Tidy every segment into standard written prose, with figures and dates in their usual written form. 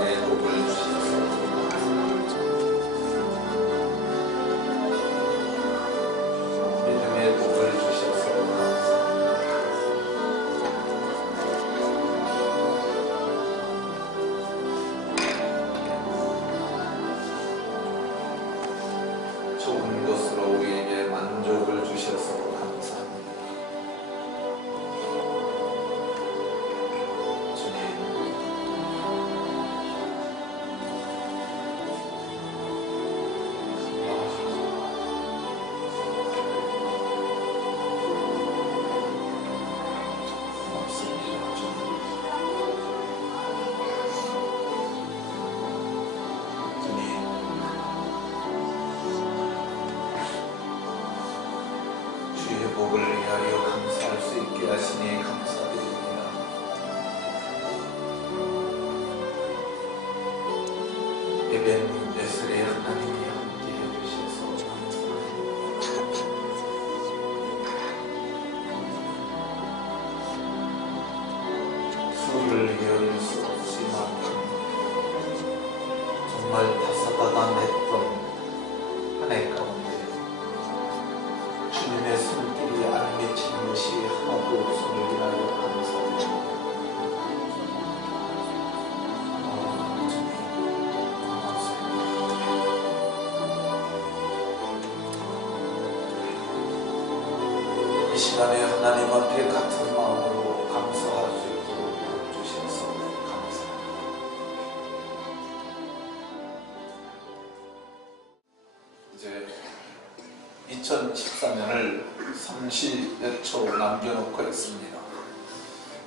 시간에 복을 주셔서 믿음의 복을 주셔서 감사합니다. 좋은 것으로 우리에게 만족을 주셔서 감사합니다. 복을 위하여 감사할 수 있게 하시니 감사드립니다. 예배는 예술의 하나님이 함께해 주셔서 감사합니다. 수를 헤아릴 수 없이 만큼 정말 다사다난했던 한 해 가운데 주님의 손길이 안 미친 것이 하나도 없음을 인하여 감사드립니다. 주님 고맙습니다. 이 시간에 하나님 앞에 같은 마음으로 감사할 수 있도록 주셔서 감사합니다. 이제 2014년을 30여 초 남겨놓고 있습니다.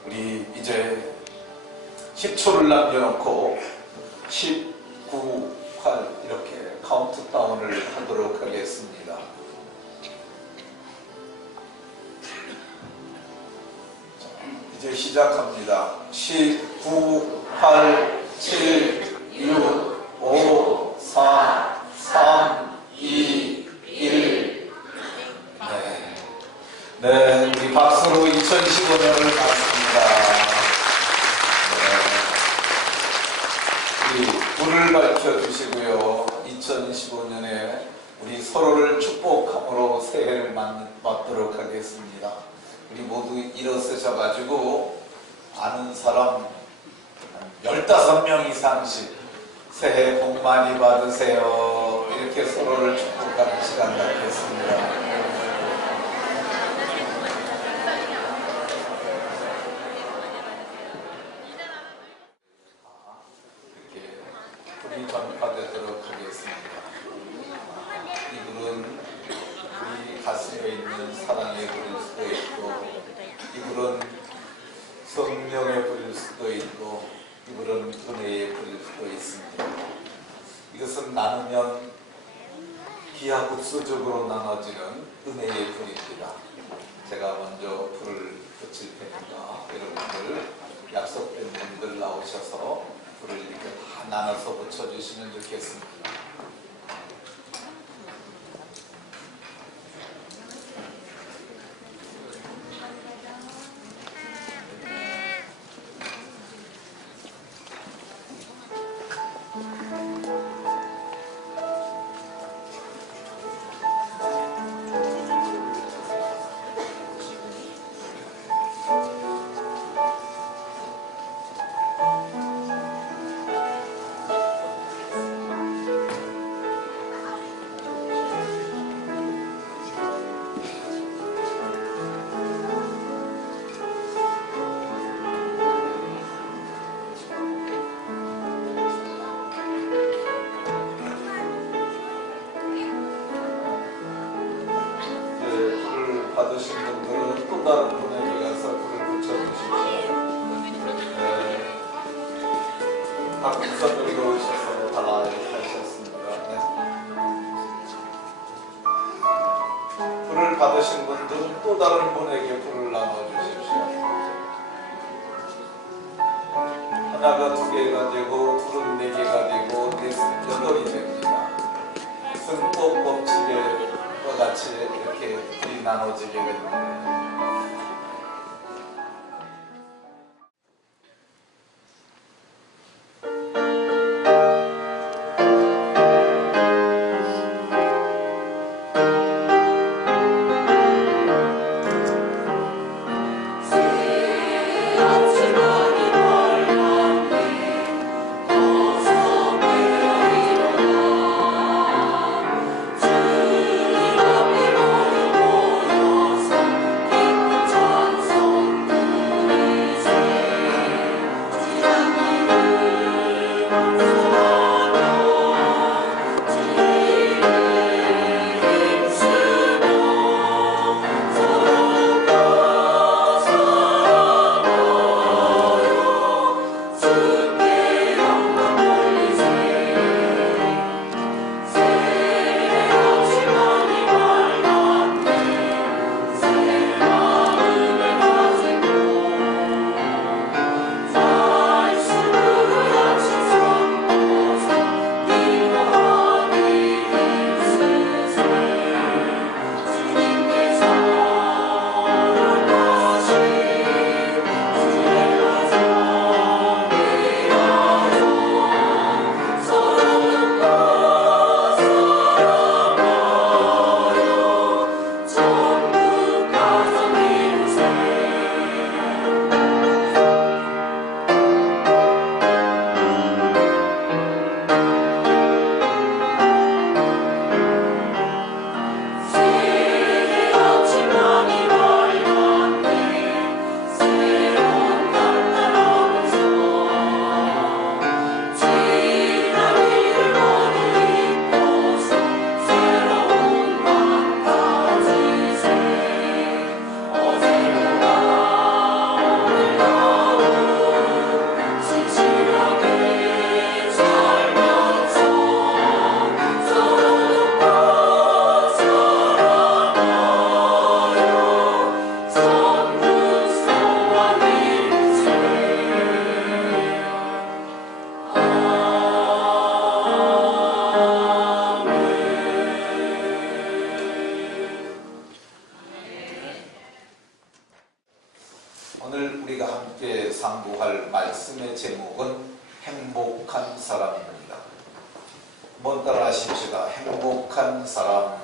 우리 이제 10초를 남겨놓고 19, 8 이렇게 카운트다운을 하도록 하겠습니다. 자, 이제 시작합니다. 19, 8, 7, 6, 5, 4, 3, 2, 1. 네, 우리 박수로 2015년을 맞습니다. 네. 우리 불을 밝혀주시고요. 2015년에 우리 서로를 축복함으로 새해를 맞도록 하겠습니다. 우리 모두 일어서셔가지고 아는 사람 15명 이상씩 새해 복 많이 받으세요. 이렇게 서로를 축복하는 시간 갖겠습니다. 전파되도록 하겠습니다. 이 불은 우리 가슴에 있는 사랑의 불일 수도 있고, 이 불은 성령의 불일 수도 있고, 이 불은 은혜의 불일 수도 있습니다. 이것은 나누면 기하급수적으로 나눠지는 은혜의 불입니다. 제가 먼저 불을 붙일 테니까 여러분들 약속된 분들 나오셔서 불을 이렇게 다 나눠서 붙여주시면 좋겠습니다. 받으신 분들은 또 다른 분에게 가서 불을 붙여주십시오. 네. 각 분석으로 오셔서 다 하셨습니다. 네. 불을 받으신 분들은 또 다른 분에게 불을 나눠주십시오. 하나가 2개가 되고 둘은 4개가 되고 넷은 8이 됩니다. 승법 법칙과 같이 이렇게 불이 나눠지게 됩니다. 오늘 우리가 함께 상고할 말씀의 제목은 행복한 사람입니다. 한번 따라 하십시다. 행복한 사람.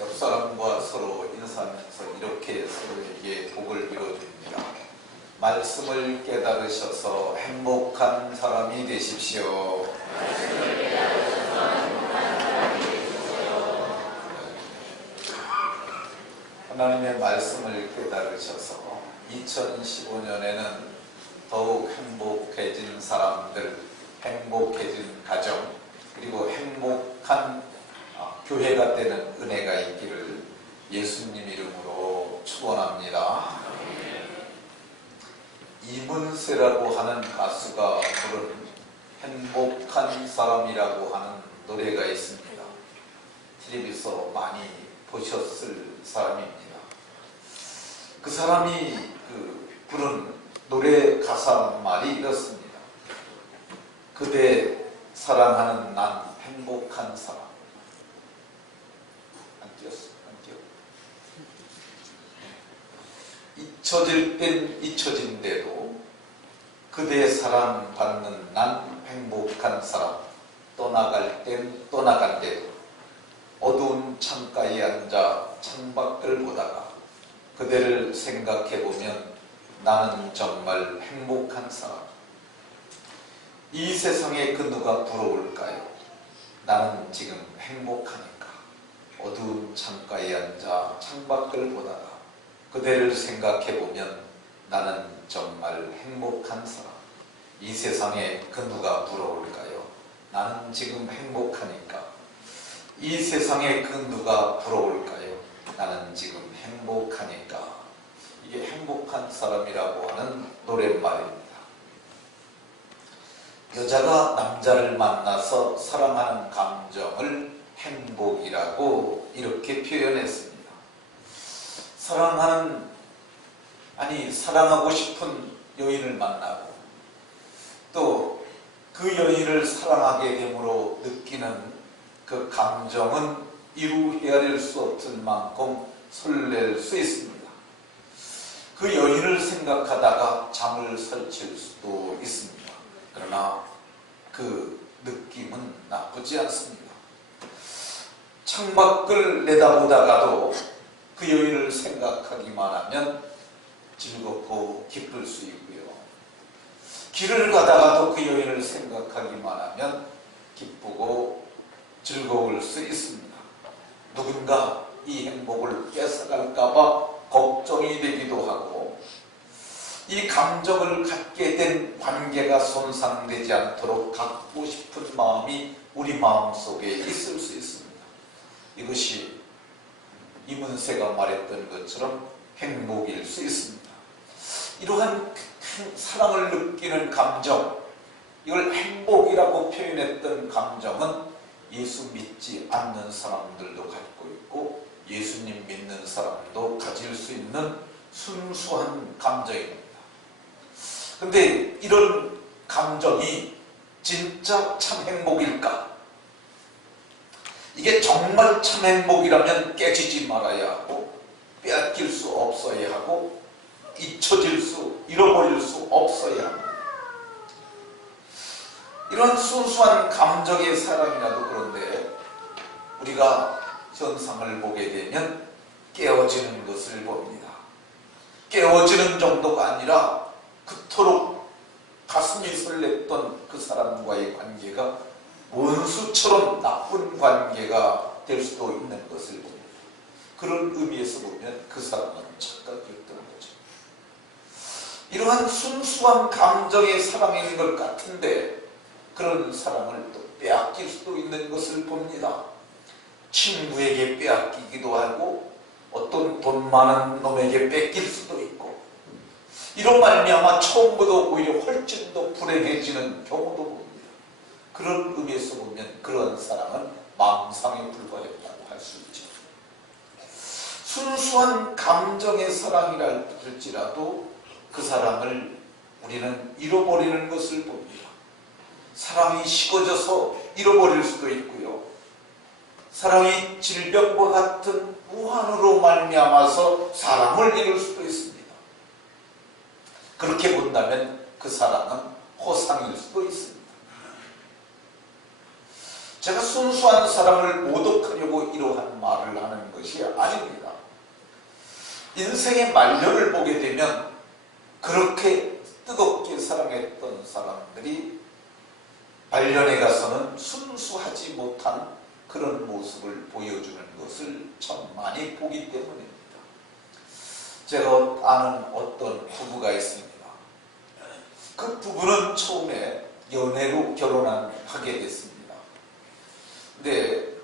옆 사람과 서로 인사하면서 이렇게 서로에게 복을 빌어줍니다. 말씀을 깨달으셔서 행복한 사람이 되십시오. 하나님의 말씀을 깨달으셔서 2015년에는 더욱 행복해진 사람들, 행복해진 가정, 그리고 행복한 교회가 되는 은혜가 있기를 예수님 이름으로 축원합니다. 이문세라고 하는 가수가 부른 행복한 사람이라고 하는 노래가 있습니다. 텔레비에서 많이 보셨을 사람입니다. 그 사람이 부른 노래 가사 말이 이렇습니다. 그대 사랑하는 난 행복한 사람. 안 띄었어? 안 띄어? 잊혀질 땐 잊혀진대도 그대 사랑받는 난 행복한 사람. 떠나갈 땐 떠나간대도 어두운 창가에 앉아 창밖을 보다가 그대를 생각해보면 나는 정말 행복한 사람. 이 세상에 그 누가 부러울까요? 나는 지금 행복하니까. 어두운 창가에 앉아 창밖을 보다가 그대를 생각해보면 나는 정말 행복한 사람. 이 세상에 그 누가 부러울까요? 나는 지금 행복하니까. 이 세상에 그 누가 부러울까요? 나는 지금 행복하니까. 이게 행복한 사람이라고 하는 노랫말입니다. 여자가 남자를 만나서 사랑하는 감정을 행복이라고 이렇게 표현했습니다. 사랑하고 싶은 여인을 만나고 또 그 여인을 사랑하게 됨으로 느끼는 그 감정은 이루 헤아릴 수 없을 만큼 설렐 수 있습니다. 그 여인을 생각하다가 잠을 설칠 수도 있습니다. 그러나 그 느낌은 나쁘지 않습니다. 창밖을 내다보다가도 그 여인을 생각하기만 하면 즐겁고 기쁠 수 있고요. 길을 가다가도 그 여인을 생각하기만 하면 기쁘고 즐거울 수 있습니다. 누군가 이 행복을 뺏어갈까봐 걱정이 되기도 하고 이 감정을 갖게 된 관계가 손상되지 않도록 갖고 싶은 마음이 우리 마음속에 있을 수 있습니다. 이것이 이문세가 말했던 것처럼 행복일 수 있습니다. 이러한 사랑을 느끼는 감정, 이걸 행복이라고 표현했던 감정은 예수 믿지 않는 사람들도 갖고 있고 예수님 믿는 사람도 가질 수 있는 순수한 감정입니다. 근데 이런 감정이 진짜 참 행복일까? 이게 정말 참 행복이라면 깨지지 말아야 하고 빼앗길 수 없어야 하고 잃어버릴 수 없어야 합니다. 이런 순수한 감정의 사랑이라도 그런데 우리가 현상을 보게 되면 깨어지는 것을 봅니다. 깨어지는 정도가 아니라 그토록 가슴이 설렜던 그 사람과의 관계가 원수처럼 나쁜 관계가 될 수도 있는 것을 봅니다. 그런 의미에서 보면 그 사람은 착각이었던 거죠. 이러한 순수한 감정의 사랑인 것 같은데 그런 사랑을 또 빼앗길 수도 있는 것을 봅니다. 친구에게 빼앗기기도 하고 어떤 돈 많은 놈에게 뺏길 수도 있고 이런 말미암아 처음보다 오히려 훨씬 더 불행해지는 경우도 봅니다. 그런 의미에서 보면 그런 사랑은 망상에 불과했다고 할 수 있죠. 순수한 감정의 사랑이라 할지라도 그 사랑을 우리는 잃어버리는 것을 봅니다. 사랑이 식어져서 잃어버릴 수도 있고요. 사랑이 질병과 같은 무한으로 말미암아서 사랑을 이룰 수도 있습니다. 그렇게 본다면 그 사랑은 허상일 수도 있습니다. 제가 순수한 사랑을 모독하려고 이러한 말을 하는 것이 아닙니다. 인생의 말년을 보게 되면 그렇게 뜨겁게 사랑했던 사람들이 말년에 가서는 순수하지 못한 그런 모습을 보여주는 것을 참 많이 보기 때문입니다. 제가 아는 어떤 부부가 있습니다. 그 부부는 처음에 연애로 결혼하게 됐습니다. 근데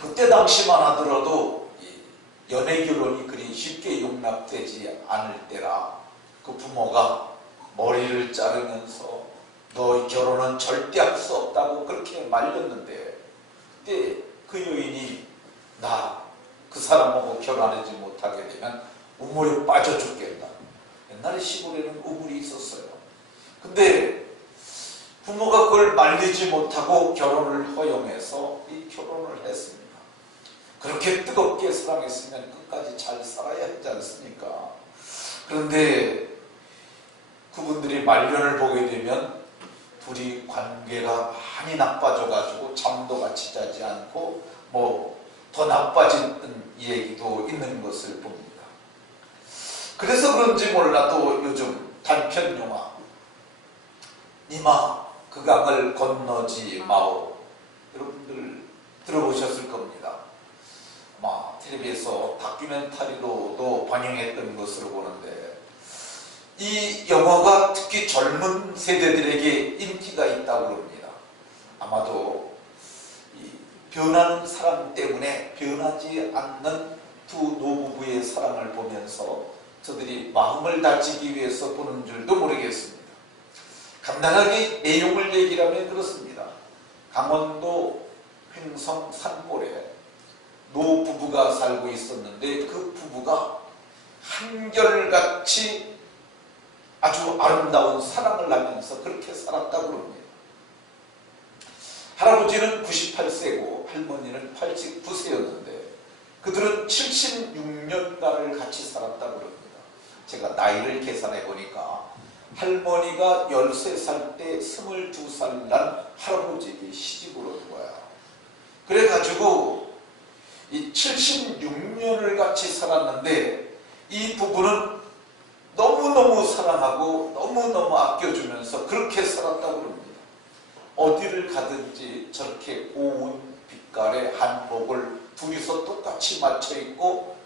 그때 당시만 하더라도 연애 결혼이 그리 쉽게 용납되지 않을 때라 그 부모가 머리를 자르면서 너 결혼은 절대 할 수 없다고 그렇게 말렸는데, 그때 그 여인이 나 그 사람하고 결혼하지 못하게 되면 우물에 빠져 죽겠다. 옛날에 시골에는 우물이 있었어요. 근데 부모가 그걸 말리지 못하고 결혼을 허용해서 이 결혼을 했습니다. 그렇게 뜨겁게 사랑했으면 끝까지 잘 살아야 하지 않습니까? 그런데 그분들이 말년을 보게 되면 둘이 관계가 많이 나빠져가지고 잠도 같이 자지 않고 뭐 더 나빠진 얘기도 있는 것을 봅니다. 그래서 그런지 몰라도 요즘 단편 영화 니마 그 강을 건너지 마오, 여러분들 들어보셨을 겁니다. 아마 텔레비에서 다큐멘터리로도 방영했던 것으로 보는데 이 영화가 특히 젊은 세대들에게 인기가 있다고 합니다. 아마도 이 변하는 사람 때문에 변하지 않는 두 노부부의 사랑을 보면서 저들이 마음을 다지기 위해서 보는 줄도 모르겠습니다. 간단하게 내용을 얘기하면 그렇습니다. 강원도 횡성 산골에 노부부가 살고 있었는데 그 부부가 한결같이 아주 아름다운 사랑을 하면서 그렇게 살았다고 합니다. 할아버지는 98세고 할머니는 89세였는데 그들은 76년간을 같이 살았다고 합니다. 제가 나이를 계산해 보니까 할머니가 13살 때 22살 난 할아버지에게 시집을 온 거야. 그래가지고 이 76년을 같이 살았는데 이 부부는 너무너무 사랑하고 너무너무 아껴주면서 그렇게 살았다고 합니다. 어디를 가든지 저렇게 고운 빛깔의 한복을 둘이서 똑같이 맞춰 입고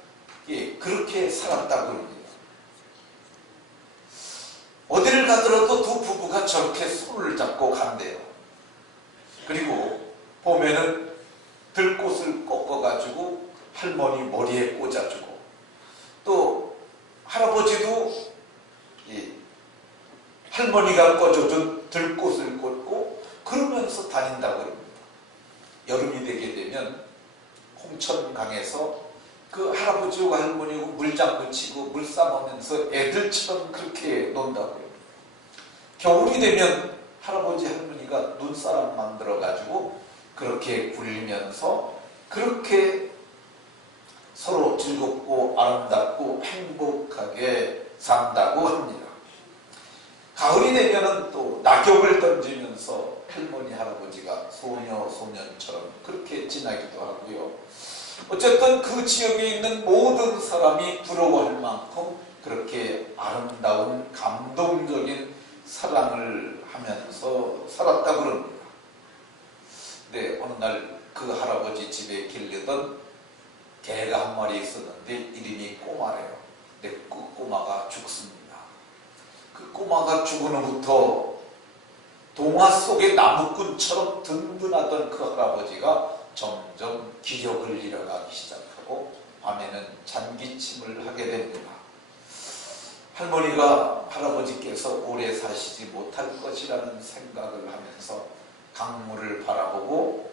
그렇게 살았다고 합니다. 어디를 가더라도 두 부부가 저렇게 손을 잡고 간대요. 그리고 보면은 들꽃을 꺾어가지고 할머니 머리에 꽂아주고 또 할아버지도 할머니가 꽂아준 들꽃을 꽂고 그러면서 다닌다고 합니다. 여름이 되게 되면 홍천강에서 그 할아버지와 할머니하고 물장구 치고 물싸먹으면서 애들처럼 그렇게 논다고 합니다. 겨울이 되면 할아버지 할머니가 눈사람 만들어가지고 그렇게 굴리면서 그렇게 서로 즐겁고 아름답고 행복하게 산다고 합니다. 가을이 되면은 또 낙엽을 던지면서 할머니 할아버지가 소녀 소년처럼 그렇게 지나기도 하고요. 어쨌든 그 지역에 있는 모든 사람이 부러워할 만큼 그렇게 아름다운 감동적인 사랑을 하면서 살았다고 합니다. 근데 어느 날 그 할아버지 집에 길르던 개가 한 마리 있었는데 이름이 꼬마래요. 근데 그 꼬마가 죽습니다. 그 꼬마가 죽은 후부터 동화 속의 나무꾼처럼 든든하던 그 할아버지가 점점 기력을 잃어가기 시작하고 밤에는 잔기침을 하게 됩니다. 할머니가 할아버지께서 오래 사시지 못할 것이라는 생각을 하면서 강물을 바라보고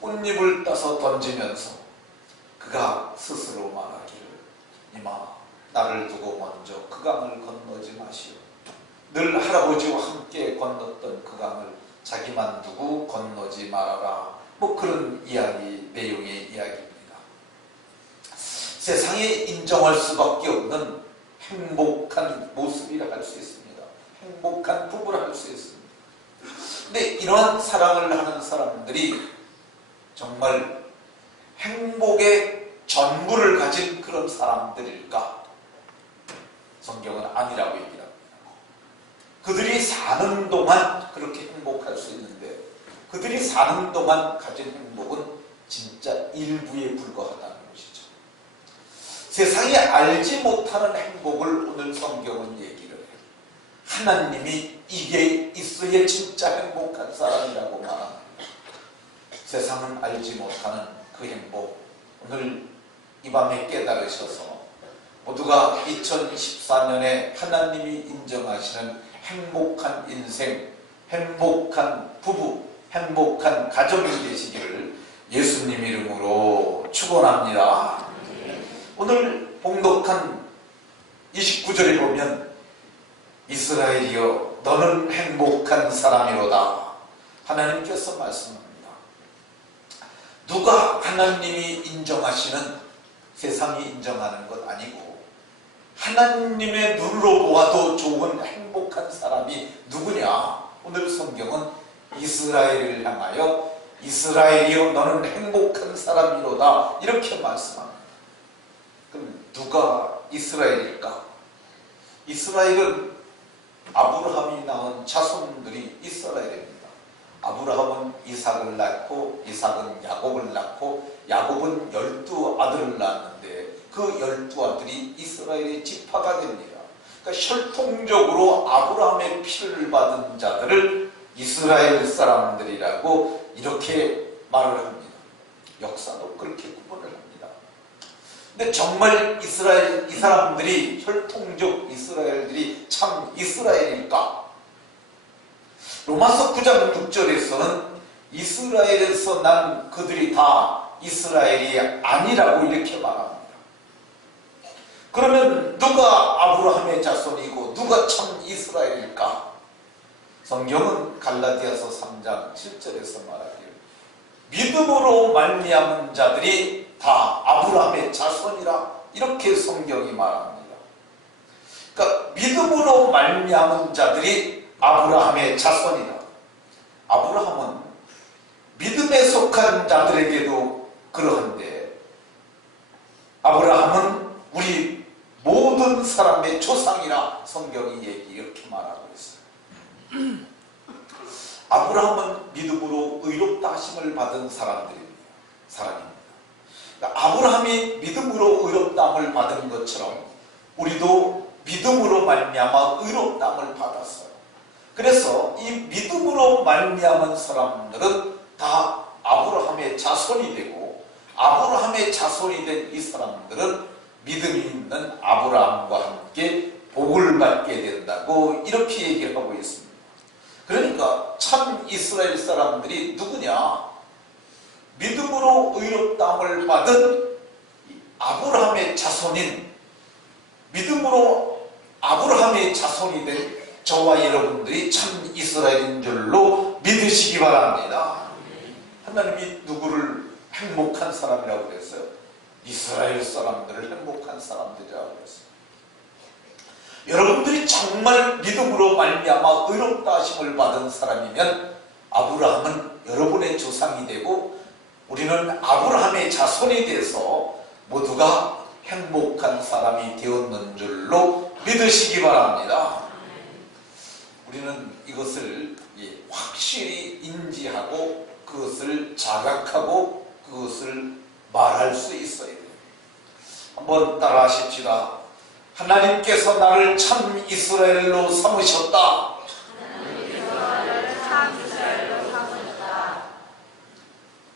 꽃잎을 따서 던지면서 그가 스스로 말하기를 이마 나를 두고 먼저 그 강을 건너지 마시오. 늘 할아버지와 함께 건넜던 그 강을 자기만 두고 건너지 말아라. 뭐 그런 이야기, 내용의 이야기입니다. 세상에 인정할 수밖에 없는 행복한 모습이라 할 수 있습니다. 행복한 부부라 할 수 있습니다. 근데 이러한 사랑을 하는 사람들이 정말 행복의 전부를 가진 그런 사람들일까? 성경은 아니라고 얘기합니다. 그들이 사는 동안 그렇게 행복할 수 있는데 그들이 사는 동안 가진 행복은 진짜 일부에 불과하다는 것이죠. 세상이 알지 못하는 행복을 오늘 성경은 얘기를 해요. 하나님이 이게 있어야 진짜 행복한 사람이라고 말합니다. 세상은 알지 못하는 그 행복, 오늘 이 밤에 깨달으셔서 모두가 2014년에 하나님이 인정하시는 행복한 인생, 행복한 부부, 행복한 가정이 되시기를 예수님 이름으로 축원합니다. 오늘 봉독한 29절에 보면 이스라엘이여 너는 행복한 사람이로다 하나님께서 말씀합니다. 누가 하나님이 인정하시는, 세상이 인정하는 것 아니고 하나님의 눈으로 보아도 좋은 행복한 사람이 누구냐? 오늘 성경은 이스라엘을 향하여 이스라엘이여 너는 행복한 사람이로다 이렇게 말씀합니다. 그럼 누가 이스라엘일까? 이스라엘은 아브라함이 낳은 자손들이 이스라엘입니다. 아브라함은 이삭을 낳고 이삭은 야곱을 낳고 야곱은 12아들을 낳았는데 그 12아들이 이스라엘의 지파가 됩니다. 그러니까 혈통적으로 아브라함의 피를 받은 자들을 이스라엘 사람들이라고 이렇게 말을 합니다. 역사도 그렇게 구분을 합니다. 근데 정말 이스라엘, 이 사람들이 혈통적 이스라엘들이 참 이스라엘일까? 로마서 9장 6절에서는 이스라엘에서 난 그들이 다 이스라엘이 아니라고 이렇게 말합니다. 그러면 누가 아브라함의 자손이고 누가 참 이스라엘일까? 성경은 갈라디아서 3장 7절에서 말하기를 믿음으로 말미암은 자들이 다 아브라함의 자손이라 이렇게 성경이 말합니다. 그러니까 믿음으로 말미암은 자들이 아브라함의 자손이다. 아브라함은 믿음에 속한 자들에게도 그러한데 아브라함은 우리 모든 사람의 조상이라 성경이 이렇게 말하고 있어요. 아브라함은 믿음으로 의롭다 하심을 받은 사람입니다. 그러니까 아브라함이 믿음으로 의롭다함을 받은 것처럼 우리도 믿음으로 말미암아 의롭다함을 받았어요. 그래서 이 믿음으로 말미암은 사람들은 다 아브라함의 자손이 되고 아브라함의 자손이 된 이 사람들은 믿음이 있는 아브라함과 함께 복을 받게 된다고 이렇게 얘기를 하고 있습니다. 그러니까 참 이스라엘 사람들이 누구냐? 믿음으로 의롭다함을 받은 아브라함의 자손인, 믿음으로 아브라함의 자손이 된 저와 여러분들이 참 이스라엘인 줄로 믿으시기 바랍니다. 하나님이 누구를 행복한 사람이라고 그랬어요? 이스라엘 사람들을 행복한 사람들이라고 그랬어요. 여러분들이 정말 믿음으로 말미암아 의롭다 하심을 받은 사람이면 아브라함은 여러분의 조상이 되고 우리는 아브라함의 자손이 돼서 모두가 행복한 사람이 되었는 줄로 믿으시기 바랍니다. 우리는 이것을 확실히 인지하고 그것을 자각하고 그것을 말할 수 있어야 돼요. 한번 따라 하십시다. 하나님께서 나를 참 이스라엘로 삼으셨다.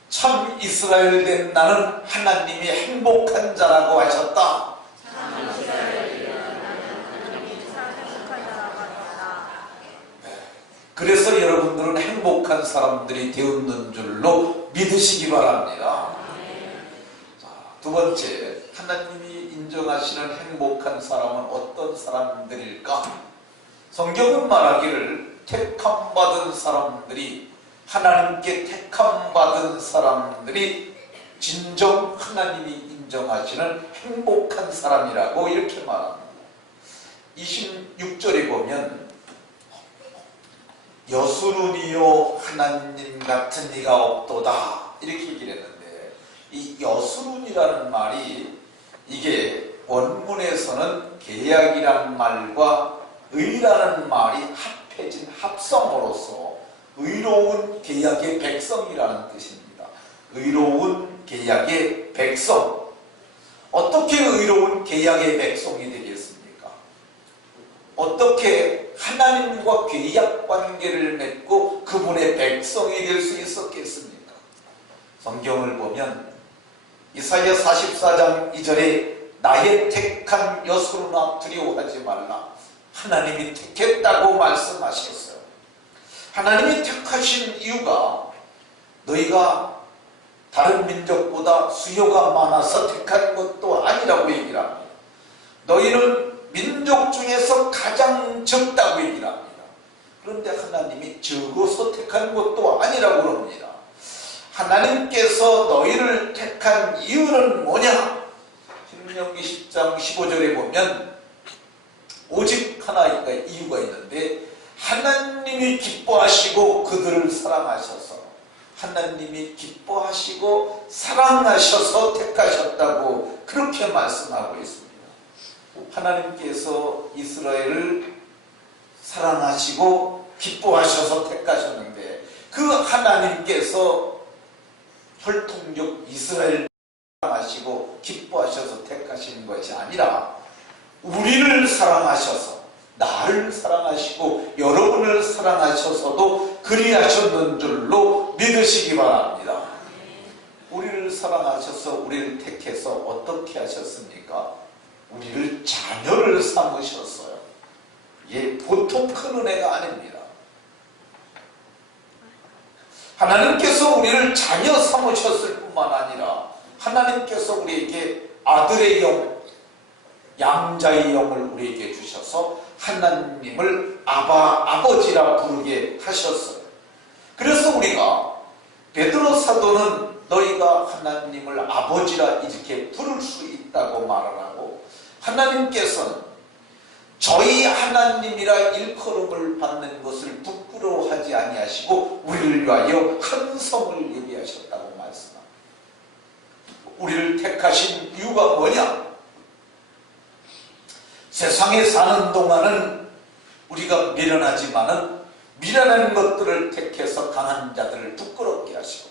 참 이스라엘 된 나는 하나님이 행복한 자라고 하셨다. 그래서 여러분들은 행복한 사람들이 되었는 줄로 믿으시기 바랍니다. 자, 두 번째, 하나님이 인정하시는 행복한 사람은 어떤 사람들일까? 성경은 말하기를 택함받은 사람들이, 하나님께 택함받은 사람들이 진정 하나님이 인정하시는 행복한 사람이라고 이렇게 말합니다. 26절에 보면 여수론이요 하나님 같은 이가 없도다 이렇게 얘기를 했는데, 이 여수론이라는 말이 이게 원문에서는 계약이란 말과 의라는 말이 합해진 합성어로서 의로운 계약의 백성이라는 뜻입니다. 의로운 계약의 백성. 어떻게 의로운 계약의 백성이 되겠습니까? 어떻게 하나님과 계약 관계를 맺고 그분의 백성이 될 수 있었겠습니까? 성경을 보면 이사야 44장 2절에 나의 택한 여수론아 두려워하지 말라. 하나님이 택했다고 말씀하셨어요. 하나님이 택하신 이유가 너희가 다른 민족보다 수요가 많아서 택한 것도 아니라고 얘기를 합니다. 너희는 민족 중에서 가장 적다고 얘기를 합니다. 그런데 하나님이 적어서 택한 것도 아니라고 합니다. 하나님께서 너희를 택한 이유는 뭐냐? 신명기 10장 15절에 보면 오직 하나의 이유가 있는데, 하나님이 기뻐하시고 그들을 사랑하셔서, 하나님이 기뻐하시고 사랑하셔서 택하셨다고 그렇게 말씀하고 있습니다. 하나님께서 이스라엘을 사랑하시고 기뻐하셔서 택하셨는데, 그 하나님께서 혈통적 이스라엘 사랑하시고 기뻐하셔서 택하신 것이 아니라 우리를 사랑하셔서, 나를 사랑하시고 여러분을 사랑하셔서도 그리하셨는 줄로 믿으시기 바랍니다. 우리를 사랑하셔서 우리를 택해서 어떻게 하셨습니까? 우리를 자녀를 삼으셨어요. 이게 보통 큰 은혜가 아닙니다. 하나님께서 우리를 자녀 삼으셨을 뿐만 아니라 하나님께서 우리에게 아들의 영, 양자의 영을 우리에게 주셔서 하나님을 아버지라 부르게 하셨어요. 그래서 우리가 베드로 사도는 너희가 하나님을 아버지라 이렇게 부를 수 있다고 말을 하고, 하나님께서는 저희 하나님이라 일컬음을 받는 것을 부끄러워하지 아니하시고 우리를 위하여 큰 성을 예비하셨다고 말씀합니다. 우리를 택하신 이유가 뭐냐? 세상에 사는 동안은 우리가 미련하지만은 미련한 것들을 택해서 강한 자들을 부끄럽게 하시고,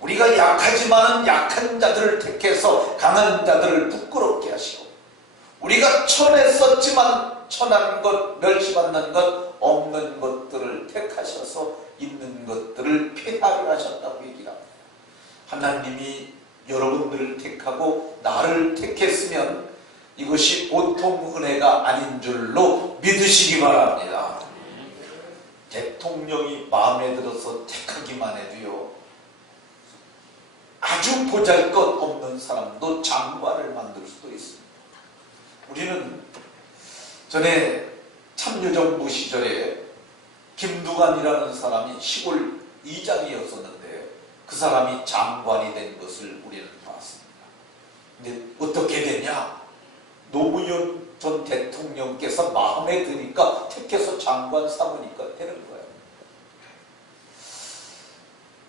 우리가 약하지만은 약한 자들을 택해서 강한 자들을 부끄럽게 하시고, 우리가 천했었지만 천한 것, 멸시받는 것, 없는 것들을 택하셔서 있는 것들을 폐하를 하셨다고 얘기합니다. 하나님이 여러분들을 택하고 나를 택했으면 이것이 보통 은혜가 아닌 줄로 믿으시기 바랍니다. 대통령이 마음에 들어서 택하기만 해도요, 아주 보잘것없는 사람도 장관을 만들 수도 있습니다. 우리는 전에 참여정부 시절에 김두관이라는 사람이 시골 이장이었었는데 그 사람이 장관이 된 것을 우리는 봤습니다. 근데 어떻게 되냐? 노무현 전 대통령께서 마음에 드니까 택해서 장관 삼으니까 되는 거예요.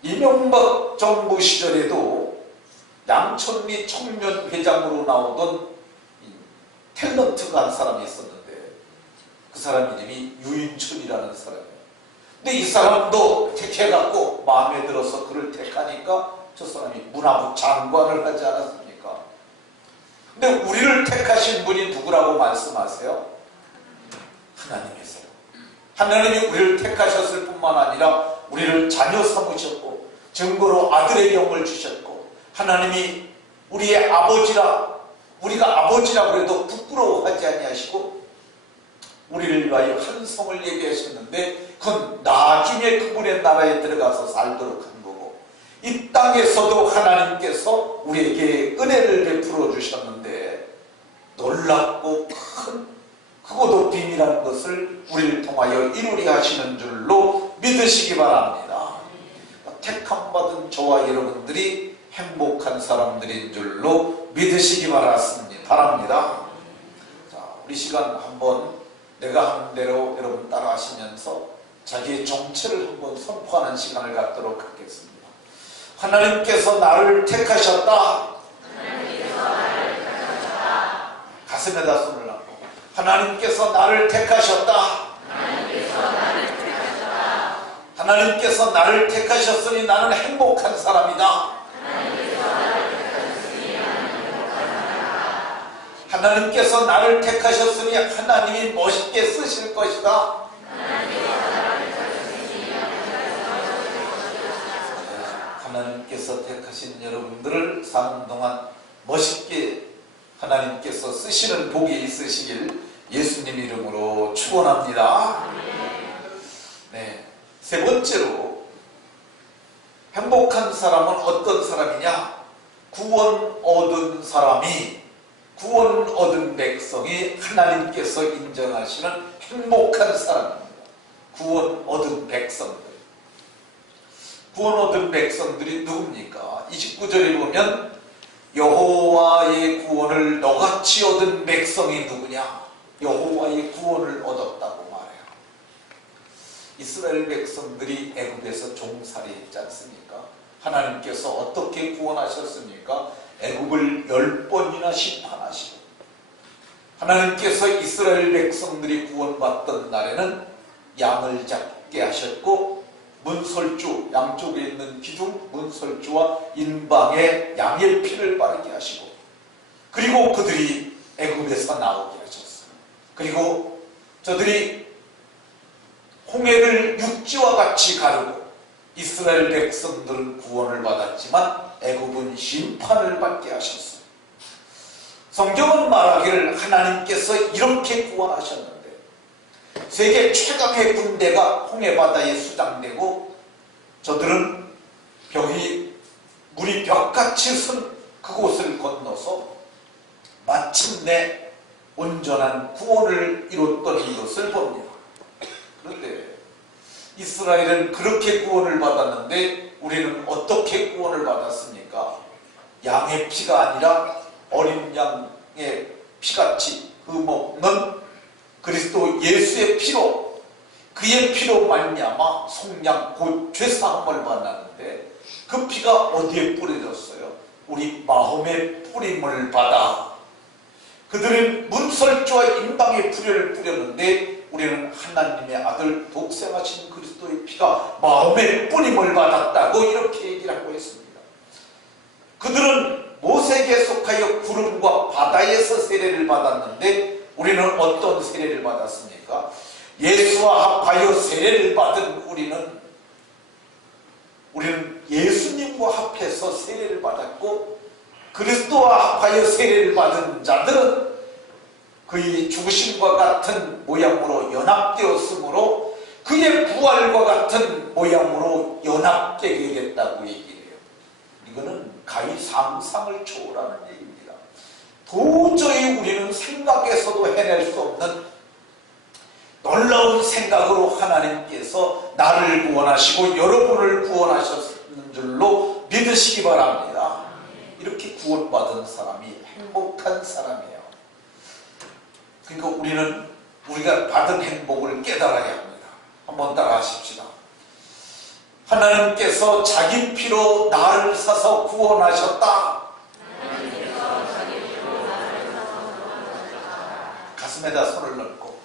이명박 정부 시절에도 양천리 청년회장으로 나오던 탤런트가 한 사람이 있었는데 그 사람 이름이 유인춘이라는 사람이에요. 근데 이 사람도 택해갖고 마음에 들어서 그를 택하니까 저 사람이 문화부 장관을 하지 않았습니까? 근데 우리를 택하신 분이 누구라고 말씀하세요? 하나님이세요. 하나님이 우리를 택하셨을 뿐만 아니라 우리를 자녀 삼으셨고 증거로 아들의 영을 주셨고, 하나님이 우리의 아버지라, 우리가 아버지라고 해도 부끄러워하지 아니하시고 우리를 위하여 한 성을 예비하셨는데 그건 나중에 그분의 나라에 들어가서 살도록 한 거고, 이 땅에서도 하나님께서 우리에게 은혜를 베풀어 주셨는데 놀랍고 큰 크고도 비밀한 것을 우리를 통하여 이루려 하시는 줄로 믿으시기 바랍니다. 택함받은 저와 여러분들이 행복한 사람들인 줄로 믿으시기 바랍니다. 자, 우리 시간 한번 내가 하는 대로 여러분 따라하시면서 자기의 정체를 한번 선포하는 시간을 갖도록 하겠습니다. 하나님께서 나를 택하셨다. 가슴에다 손을 얹고 하나님께서 나를 택하셨다. 하나님께서 나를 택하셨으니 나는 행복한 사람이다. 하나님께서 나를 택하셨으니 하나님이 멋있게 쓰실 것이다. 하나님께서 택하신 여러분들을 사는 동안 멋있게 하나님께서 쓰시는 복이 있으시길 예수님 이름으로 축원합니다. 네, 세 번째로 행복한 사람은 어떤 사람이냐? 구원 얻은 사람이, 구원 얻은 백성이 하나님께서 인정하시는 행복한 사람입니다. 구원 얻은 백성들. 구원 얻은 백성들이 누굽니까? 29절에 보면 여호와의 구원을 너같이 얻은 백성이 누구냐? 여호와의 구원을 얻었다고 말해요. 이스라엘 백성들이 애굽에서 종살이했지 않습니까? 하나님께서 어떻게 구원하셨습니까? 애굽을 10번이나 심판하시고, 하나님께서 이스라엘 백성들이 구원받던 날에는 양을 잡게 하셨고, 문설주, 양쪽에 있는 기둥 문설주와 인방에 양의 피를 바르게 하시고, 그리고 그들이 애굽에서 나오게 하셨어요. 그리고 저들이 홍해를 육지와 같이 가르고 이스라엘 백성들은 구원을 받았지만 애굽은 심판을 받게 하셨어요. 성경은 말하기를 하나님께서 이렇게 구원하셨는데 세계 최강의 군대가 홍해바다에 수장되고 저들은 물이 벽같이 쓴 그곳을 건너서 마침내 온전한 구원을 이뤘던 것을 봅니다. 그런데 이스라엘은 그렇게 구원을 받았는데 우리는 어떻게 구원을 받았습니까? 양의 피가 아니라 어린 양의 피같이 흠없는 그리스도 예수의 피로, 그의 피로 말미암아 속량 곧 죄사함을 받았는데 그 피가 어디에 뿌려졌어요? 우리 마음에 뿌림을 받아. 그들은 문설주와 인방의 피를 뿌렸는데 우리는 하나님의 아들 독생하신 그리스도의 피가 마음에 뿌림을 받았다고 이렇게 얘기를 하고 있습니다. 그들은 모세에게 속하여 구름과 바다에서 세례를 받았는데 우리는 어떤 세례를 받았습니까? 예수와 합하여 세례를 받은 우리는 예수님과 합해서 세례를 받았고, 그리스도와 합하여 세례를 받은 자들은 그의 죽으심과 같은 모양으로 연합되었으므로 그의 부활과 같은 모양으로 연합되게 됐다고 얘기해요. 이거는 가히 상상을 초월하는 얘기입니다. 도저히 우리는 생각에서도 해낼 수 없는 놀라운 생각으로 하나님께서 나를 구원하시고 여러분을 구원하셨는 줄로 믿으시기 바랍니다. 이렇게 구원받은 사람이 행복한 사람이에요. 그러니까 우리는 우리가 받은 행복을 깨달아야 합니다. 한번 따라 하십시다. 하나님께서 자기 피로 나를 사서 구원하셨다. 가슴에다 손을 넣고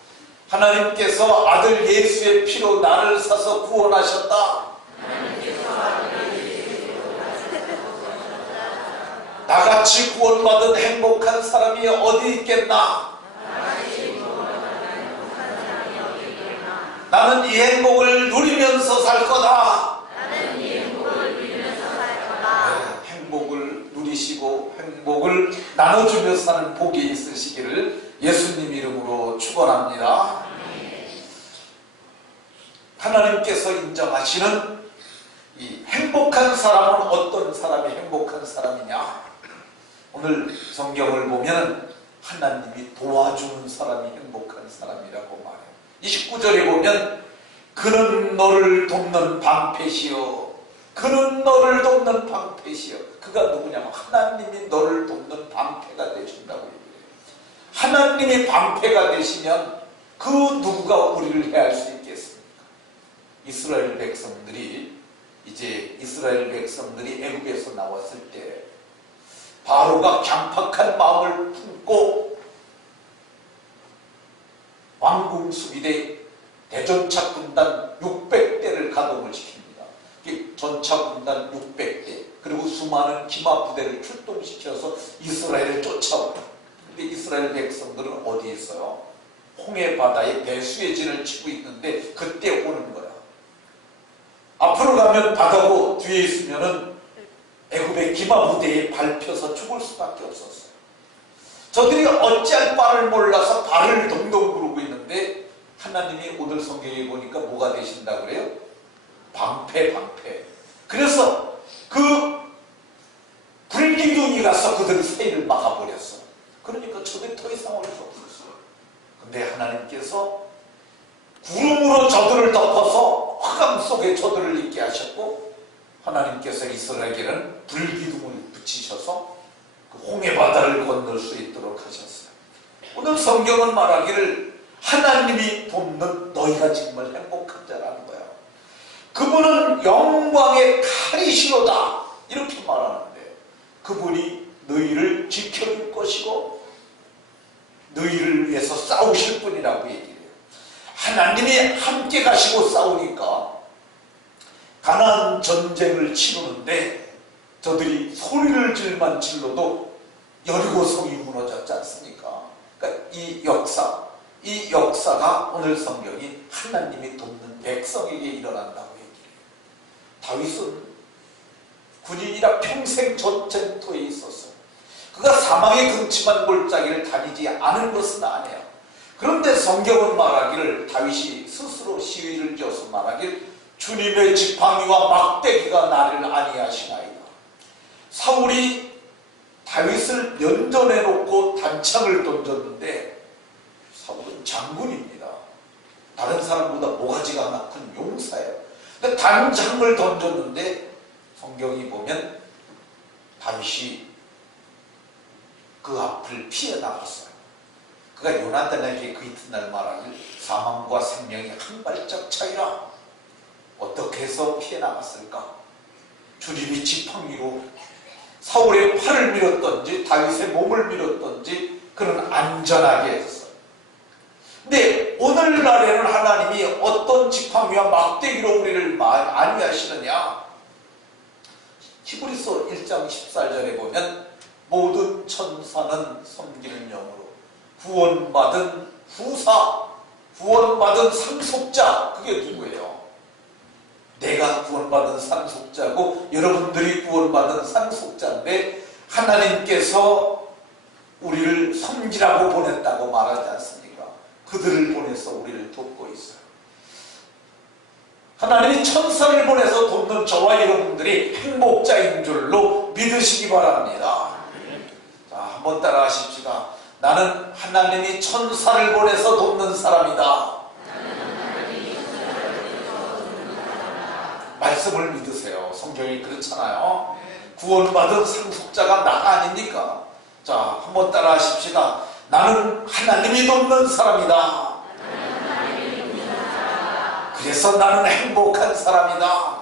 하나님께서 아들 예수의 피로 나를 사서 구원하셨다. 나같이 구원받은 행복한 사람이 어디 있겠나? 나는 이 행복을 누리면서 살 거다. 행복을 누리시고 행복을 나눠주며 사는 복이 있으시기를 예수님 이름으로 축원합니다. 하나님께서 인정하시는 이 행복한 사람은 어떤 사람이 행복한 사람이냐? 오늘 성경을 보면 하나님이 도와주는 사람이 행복한 사람이라고 말해요. 29절에 보면 그는 너를 돕는 방패시요, 그는 너를 돕는 방패시요. 그가 누구냐면 하나님이 너를 돕는 방패가 되신다고 얘기해요. 하나님이 방패가 되시면 그 누구가 우리를 해할 수 있겠습니까? 이스라엘 백성들이 애굽에서 나왔을 때 바로가 강팍한 마음을 품고 왕궁 수비대 대전차 군단 600대를 가동을 시킵니다. 전차 군단 600대 그리고 수많은 기마 부대를 출동시켜서 이스라엘을 쫓아옵니다. 근데 이스라엘 백성들은 어디 있어요? 홍해 바다에 배수의 진을 치고 있는데 그때 오는 거야. 앞으로 가면 바다고 뒤에 있으면은 애굽의 기마 부대에 밟혀서 죽을 수밖에 없었어요. 저들이 어찌할 바를 몰라서 발을 동동 구르고 있는데 하나님이 오늘 성경에 보니까 뭐가 되신다 그래요? 방패. 그래서 그 불기둥이 가서 그들 새를 막아버렸어. 그러니까 저들이 더 이상 올 수 없었어요. 근데 하나님께서 구름으로 저들을 덮어서 화강 속에 저들을 있게 하셨고 하나님께서 이스라엘에게는 불기둥을 붙이셔서 그 홍해 바다를 건널 수 있도록 하셨어요. 오늘 성경은 말하기를 하나님이 돕는 너희가 정말 행복한 자라는 거예요. 그분은 영광의 칼이시로다 이렇게 말하는데 그분이 너희를 지켜줄 것이고 너희를 위해서 싸우실 분이라고 얘기해요. 하나님이 함께 가시고 싸우니까 가나안 전쟁을 치르는데 저들이 소리를 질만 질러도 여리고 성이 무너졌지 않습니까? 그러니까 이 역사가 오늘 성경이 하나님이 돕는 백성에게 일어난다고 얘기해요. 다윗은 군인이라 평생 전쟁터에 있었어요. 그가 사망의 근침한 골짜기를 다니지 않은 것은 아니에요. 그런데 성경은 말하기를 다윗이 스스로 시위를 지어서 말하기를 주님의 지팡이와 막대기가 나를 아니하시나이다. 사울이 다윗을 면전에 놓고 단창을 던졌는데 사울은 장군입니다. 다른 사람보다 모가지가 하나 큰 용사예요. 근데 단창을 던졌는데 성경이 보면 다윗이 그 앞을 피해 나갔어요. 그가 요나단에게 그 이튿날 말하길 사망과 생명이 한 발짝 차이라 어떻게 해서 피해 나갔을까? 주님이 지팡이로 사울의 팔을 밀었던지 다윗의 몸을 밀었던지 그는 안전하게 했어요. 근데 오늘날에는 하나님이 어떤 지팡이와 막대기로 우리를 안위하시느냐? 히브리서 1장 14절에 보면 모든 천사는 섬기는 영으로 구원받은 후사, 구원받은 상속자, 그게 누구예요? 내가 구원받은 상속자고 여러분들이 구원받은 상속자인데 하나님께서 우리를 섬기라고 보냈다고 말하지 않습니까? 그들을 보내서 우리를 돕고 있어요. 하나님이 천사를 보내서 돕는 저와 여러분들이 행복자인 줄로 믿으시기 바랍니다. 자, 한번 따라 하십시다. 나는 하나님이 천사를 보내서 돕는 사람이다. 말씀을 믿으세요. 성경이 그렇잖아요. 구원받은 상속자가 나가 아닙니까? 자, 한번 따라 하십시다. 나는 하나님이 돕는 사람이다. 그래서 나는 행복한 사람이다.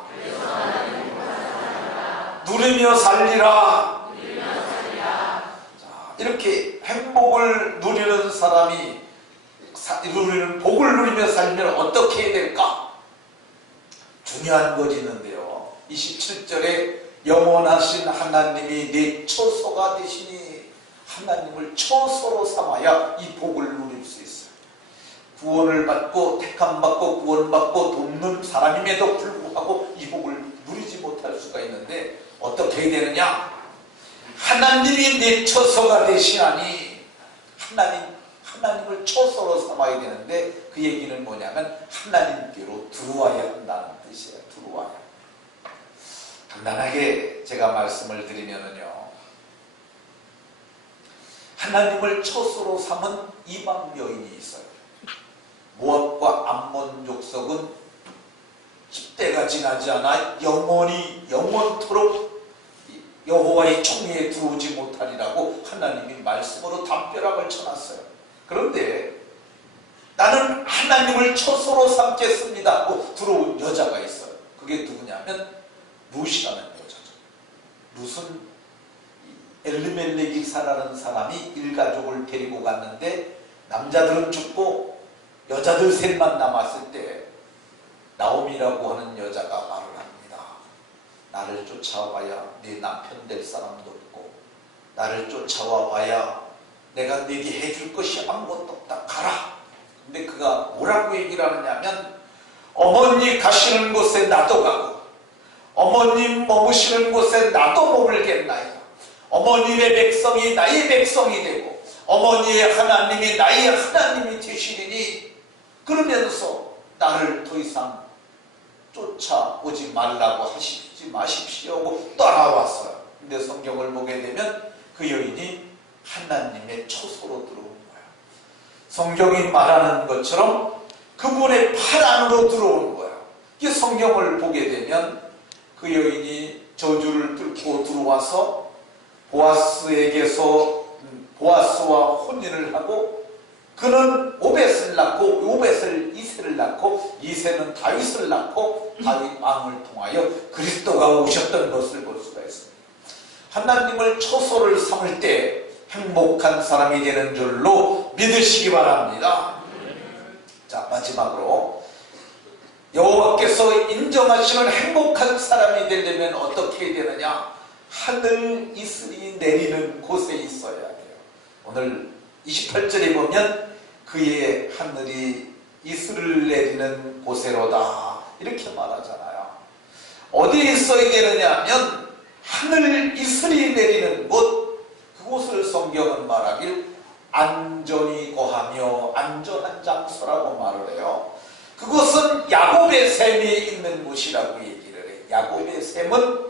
누리며 살리라. 자, 이렇게 행복을 누리는 사람이 복을 누리며 살면 어떻게 해야 될까? 중요한 것이 있는데요. 27절에 영원하신 하나님이 내 처소가 되시니 하나님을 처소로 삼아야 이 복을 누릴 수 있어요. 구원을 받고 택함받고 구원받고 돕는 사람임에도 불구하고 이 복을 누리지 못할 수가 있는데 어떻게 해야 되느냐? 하나님이 내 처소가 되시나니 하나님을 처소로 삼아야 되는데 그 얘기는 뭐냐면 하나님께로 들어와야 한다는 뜻이에요. 들어와야. 간단하게 제가 말씀을 드리면은요, 하나님을 처소로 삼은 이방 여인이 있어요. 모압과 암몬 족속은 10대가 지나지 않아 영원토록 여호와의 총회에 들어오지 못하리라고 하나님이 말씀으로 담벼락을 쳐놨어요. 그런데 나는 하나님을 처소로 삼겠습니다 하고 들어온 여자가 있어요. 그게 누구냐면 룻이라는 여자죠. 룻은 엘리멜렉이라는 사람이 일가족을 데리고 갔는데 남자들은 죽고 여자들 셋만 남았을 때 나오미라고 하는 여자가 말을 합니다. 나를 쫓아와야 네 남편 될 사람도 없고 나를 쫓아와 봐야 내가 네게 해줄 것이 아무것도 없다. 가라. 근데 그가 뭐라고 얘기를 하느냐면 어머니 가시는 곳에 나도 가고 어머님 머무시는 곳에 나도 머물겠나이다. 어머님의 백성이 나의 백성이 되고 어머니의 하나님이 나의 하나님이 되시리니 그러면서 나를 더 이상 쫓아오지 말라고 하시지 마십시오 하고 떠나왔어요. 근데 성경을 보게 되면 그 여인이 하나님의 처소로 들어온 거예요. 성경이 말하는 것처럼 그분의 팔 안으로 들어온 거예요. 이 성경을 보게 되면 그 여인이 저주를 뚫고 들어와서 보아스에게서 보아스와 혼인을 하고 그는 오벳을 낳고 오벳을 이새를 낳고 이새는 다윗을 낳고 다윗 왕을 통하여 그리스도가 오셨던 것을 볼 수가 있습니다. 하나님을 처소를 삼을 때 행복한 사람이 되는 줄로 믿으시기 바랍니다. 자, 마지막으로 여호와께서 인정하시는 행복한 사람이 되려면 어떻게 되느냐? 하늘 이슬이 내리는 곳에 있어야 돼요. 오늘 28절에 보면 그의 하늘이 이슬을 내리는 곳에로다 이렇게 말하잖아요. 어디에 있어야 되느냐 하면 하늘 이슬이 내리는 곳, 그곳을 성경은 말하길 안전이 거하며 안전한 장소라고 말을 해요. 그곳은 야곱의 샘이 있는 곳이라고 얘기를 해요. 야곱의 샘은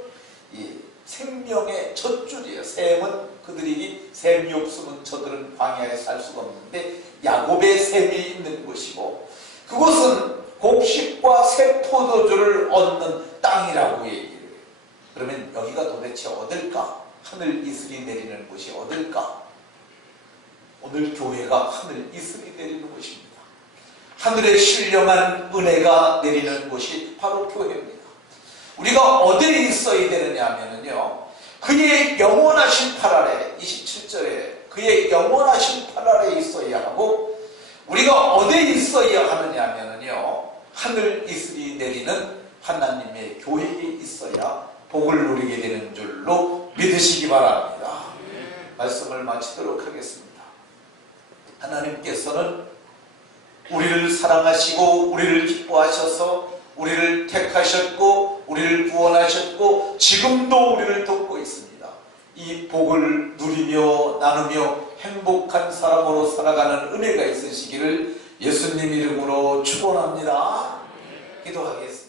이 생명의 젖줄이에요. 샘은 그들이 샘이 없으면 저들은 광야에 살 수가 없는데 야곱의 샘이 있는 곳이고 그곳은 곡식과 새 포도주를 얻는 땅이라고 얘기를 해요. 그러면 여기가 도대체 어딜까? 하늘 이슬이 내리는 곳이 어딜까? 오늘 교회가 하늘 이슬이 내리는 곳입니다. 하늘의 신령한 은혜가 내리는 곳이 바로 교회입니다. 우리가 어디에 있어야 되느냐 하면요, 그의 영원하신 팔 아래, 27절에 그의 영원하신 팔 아래 있어야 하고, 우리가 어디에 있어야 하느냐 하면요, 하늘 이슬이 내리는 하나님의 교회에 있어야 복을 누리게 되는 줄로 믿으시기 바랍니다. 말씀을 마치도록 하겠습니다. 하나님께서는 우리를 사랑하시고 우리를 기뻐하셔서 우리를 택하셨고 우리를 구원하셨고 지금도 우리를 돕고 있습니다. 이 복을 누리며 나누며 행복한 사람으로 살아가는 은혜가 있으시기를 예수님 이름으로 축원합니다. 기도하겠습니다.